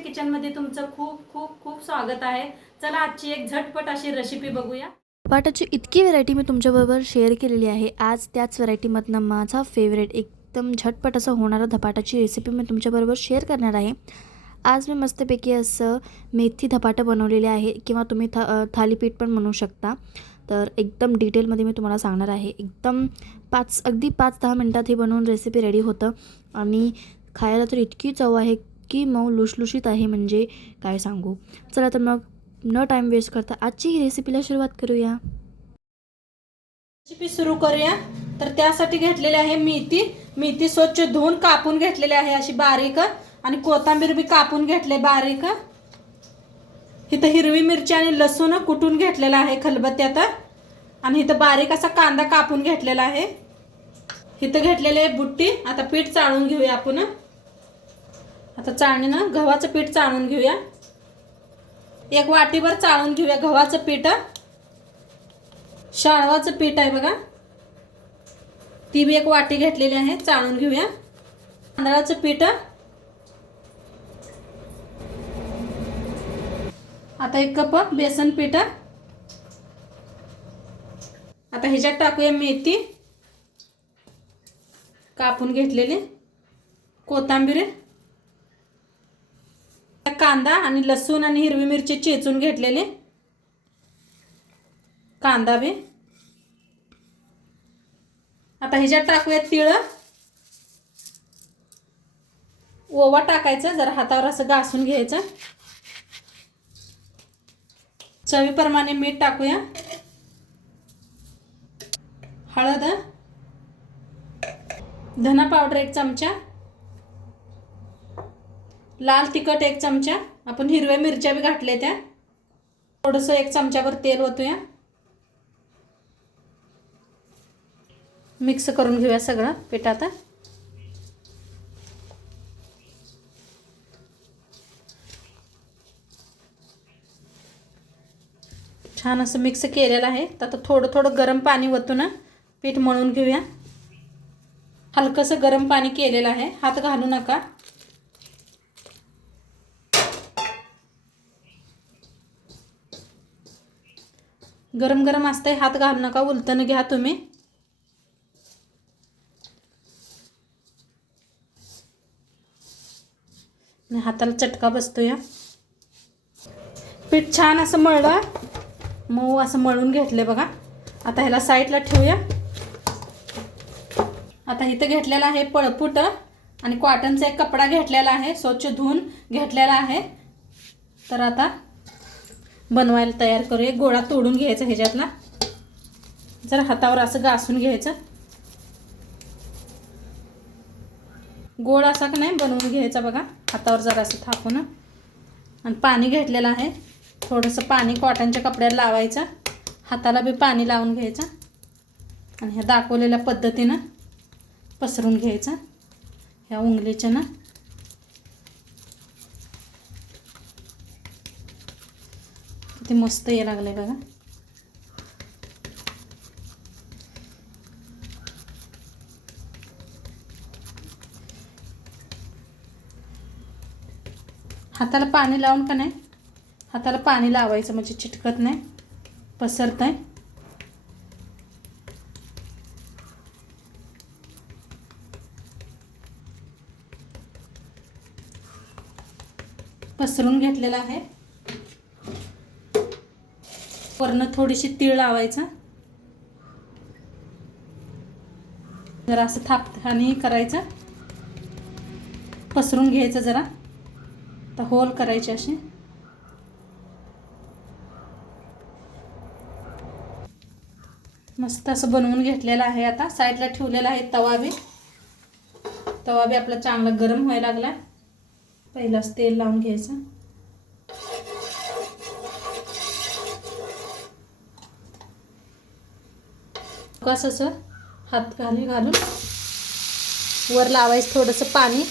नमस्ते किचनमध्ये तुमचं खूप खूप खूप स्वागत आहे. चला आजची एक झटपट अशी रेसिपी बघूया. धपाट्याची इतकी व्हरायटी मी तुमच्याबरोबर शेअर केलेली आहे. आज त्याच व्हरायटीमधनं माझा फेवरेट एकदम झटपट असं होणारा धपाटाची रेसिपी मी तुमच्याबरोबर शेअर करणार आहे. आज मी मस्तपैकी असं मेथी धपाटं बनवलेले आहे किंवा तुम्ही था थालीपीठ पण बनवू शकता. तर एकदम डिटेलमध्ये मी तुम्हाला सांगणार आहे. एकदम पाच अगदी पाच दहा मिनटात ही बनवून रेसिपी रेडी होतं. आणि खायला तर इतकी चव आहे की मऊ लुसलुशीत आहे म्हणजे काय सांगू? चला तर मग न टाईम वेस्ट करता आजची ही रेसिपीला सुरुवात करूया. रेसिपी सुरू करूया. तर त्यासाठी घेतलेली आहे मेथी. मेथी स्वच्छ धुवून कापून घेतलेली आहे अशी बारीक. आणि कोथांबीर बी कापून घेतले बारीक. इथं हिरवी मिरची आणि लसूण कुटून घेतलेला आहे खलबत्त्यात. आणि इथं बारीक असा कांदा कापून घेतलेला आहे. इथं घेतलेले आहे बुट्टी. आता पीठ चाळून घेऊया आपण. आता चाळणीनं गव्हाचं पीठ चाळून घेऊया. एक वाटीभर चाळून घेऊया गव्हाचं पीठ. शाळवाचं पीठ आहे बघा. ती बी एक वाटी घेतलेली आहे चाळून घेऊया. तांदळाचं पीठ. आता एक कप बेसन पीठ. आता ह्याच्यात टाकूया मेथी. कापून घेतलेली. कोथिंबीर. कांदा आणि लसूण आणि हिरवी मिरची चेचून घेतलेले. कांदा बी. आता ह्याच्यात टाकूयात तिळ. ओवा टाकायचा जरा हातावर असं घासून घ्यायचं. चवीप्रमाणे मीठ टाकूया. हळद. धना पावडर एक चमचा. लाल तिखट एक चमचा आपण हिरव्या मिरच्या बी घातल्या त्या. थोडंसं एक चमच्यावर तेल ओतूया. मिक्स करून घेऊया सगळं पीठ आता. छान असं मिक्स केलेलं आहे. तर आता थोडं थोडं गरम पाणी वतून पीठ मळून घेऊया. हलकंसं गरम पाणी केलेलं आहे. हात घालू नका. गरम गरम असतंय हात घालू नका उलटणं घ्या तुम्ही. हाताला चटका बसतो या पीठ छान असं मळलं. मऊ असं मळून घेतले बघा. आता ह्याला साईडला ठेवूया. आता इथं घेतलेलं आहे पळपूट आणि कॉटनचा एक कपडा घेतलेला आहे स्वच्छ धुवून घेतलेला आहे. तर आता बनवायला तयार करूया. गोळा तोडून घ्यायचा ह्याच्यातला. जरा हातावर असं घासून घ्यायचं. गोळ असा का नाही बनवून घ्यायचा बघा. हातावर जरा असं थापून. आणि पाणी घेतलेलं आहे. थोडंसं पाणी कॉटनच्या कपड्याला लावायचं. हाताला बी पाणी लावून घ्यायचं. आणि ह्या दाखवलेल्या पद्धतीनं पसरून घ्यायचं. ह्या उंगलीच्या ना किती मस्त ये लागलंय बघा. हाताला पाणी लावून का नाही? हाताला पाणी लावायचं म्हणजे चिटकत नाही पसरत आहे पसरून घेतलेला आहे. वरनं थोडीशी तीळ लावायचं. जरा असं थाप आणि करायचं. पसरून घ्यायचं जरा. तर होल करायचे असे मस्त असं बनवून घेतलेलं आहे आता. साईडला ठेवलेला आहे तवा बी तवा बी आपला चांगला गरम व्हायला लागला. पहिलाच तेल लावून घ्यायचं. कसं हात घालून घालून वर लावायचं थोडंसं पाणी.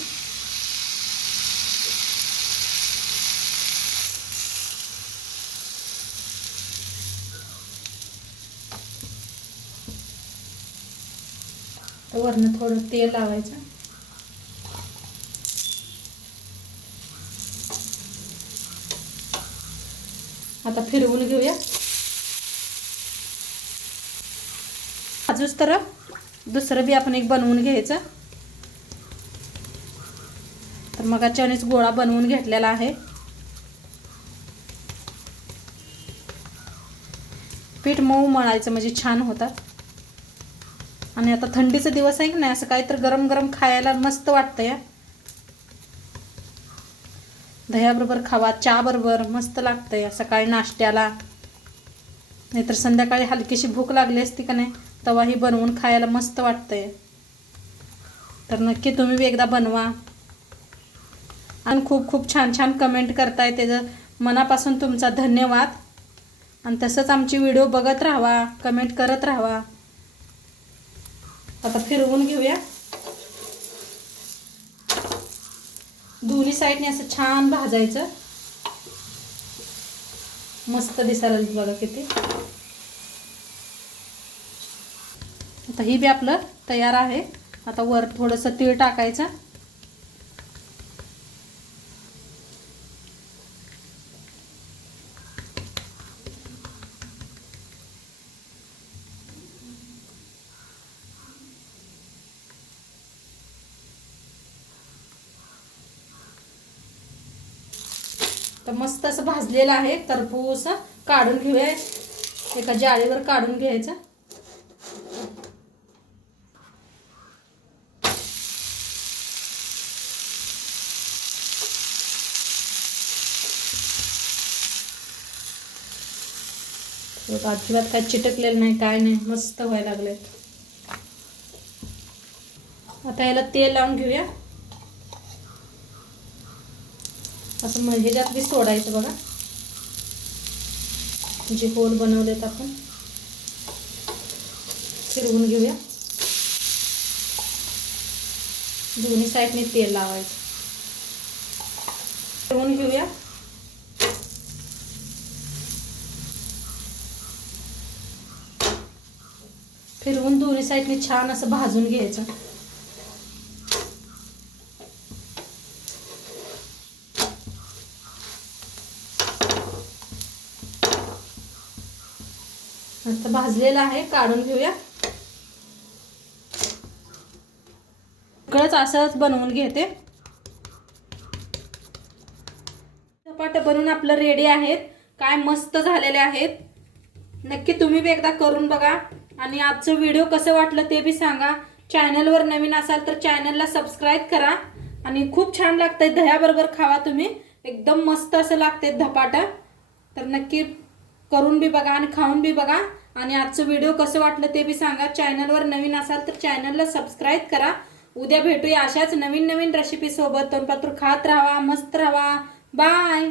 वरनं थोडं तेल लावायचं. आता फिरवून घेऊया. अजूच तर दुसरं बी आपण एक बनवून घ्यायचं. तर मग मगाच्यानेच गोळा बनवून घेतलेला आहे. पीठ मऊ मळायचं म्हणजे छान होतात. आणि आता थंडीचा दिवस आहे की नाही असं काहीतरी गरम गरम खायला मस्त वाटतं या. दह्याबरोबर खावा चहाबरोबर मस्त लागतं या सकाळी नाश्त्याला. नाहीतर संध्याकाळी हलकीशी भूक लागली असती का नाही. तवाही बनवून खायला मस्त वाटतंय. तर नक्की तुम्ही एकदा बनवा. आणि खूप खूप छान छान कमेंट करताय त्याचं मनापासून तुमचा धन्यवाद. आणि तसंच आमची व्हिडिओ बघत राहावा कमेंट करत राहावा. आता फिरवून घेऊया. दोन्ही साईडने असं छान भाजायचं. मस्त दिसायला बघा किती. तर ही बी आपलं तयार आहे. आता वर थोडंसं तीळ टाकायचं. तर मस्त असं भाजलेलं आहे. तरपूस काढून घेऊया. एका जाळीवर काढून घ्यायचं. बघा, अजिबात काय चिटकलेलं नाही काय नाही मस्त व्हायला लागले आता याला तेल लावून घेऊया. असं मग ह्याच्यात बी सोडायचं बघा. जे होल बनवलेत आपण. फिरवून घेऊया. दोन्ही साईडने तेल लावायचं. फिरवून घेऊया. फिरवून दोन्ही साईडने छान असं भाजून घ्यायचं. आता भाजलेला आहे काढून घेऊया. सगळंच असंच बनवून घेते. चपाट बनवून आपलं रेडी आहेत. काय मस्त झालेले आहेत. नक्की तुम्ही बी एकदा करून बघा. आणि आजचं व्हिडिओ कसं वाटलं ते बी सांगा. चॅनलवर नवीन असाल तर चॅनलला सबस्क्राईब करा. आणि खूप छान लागतंय दह्याबरोबर खावा तुम्ही. एकदम मस्त असं लागतंय धपाटा. तर नक्की करून बी बघा आणि खाऊन बी बघा. आणि आजचं व्हिडिओ कसं वाटलं ते बी सांगा. चॅनलवर नवीन असाल तर चॅनलला सबस्क्राईब करा. उद्या भेटूया अशाच नवीन नवीन रेसिपी सोबत. तोंडपात्र खात राहा मस्त राहा. बाय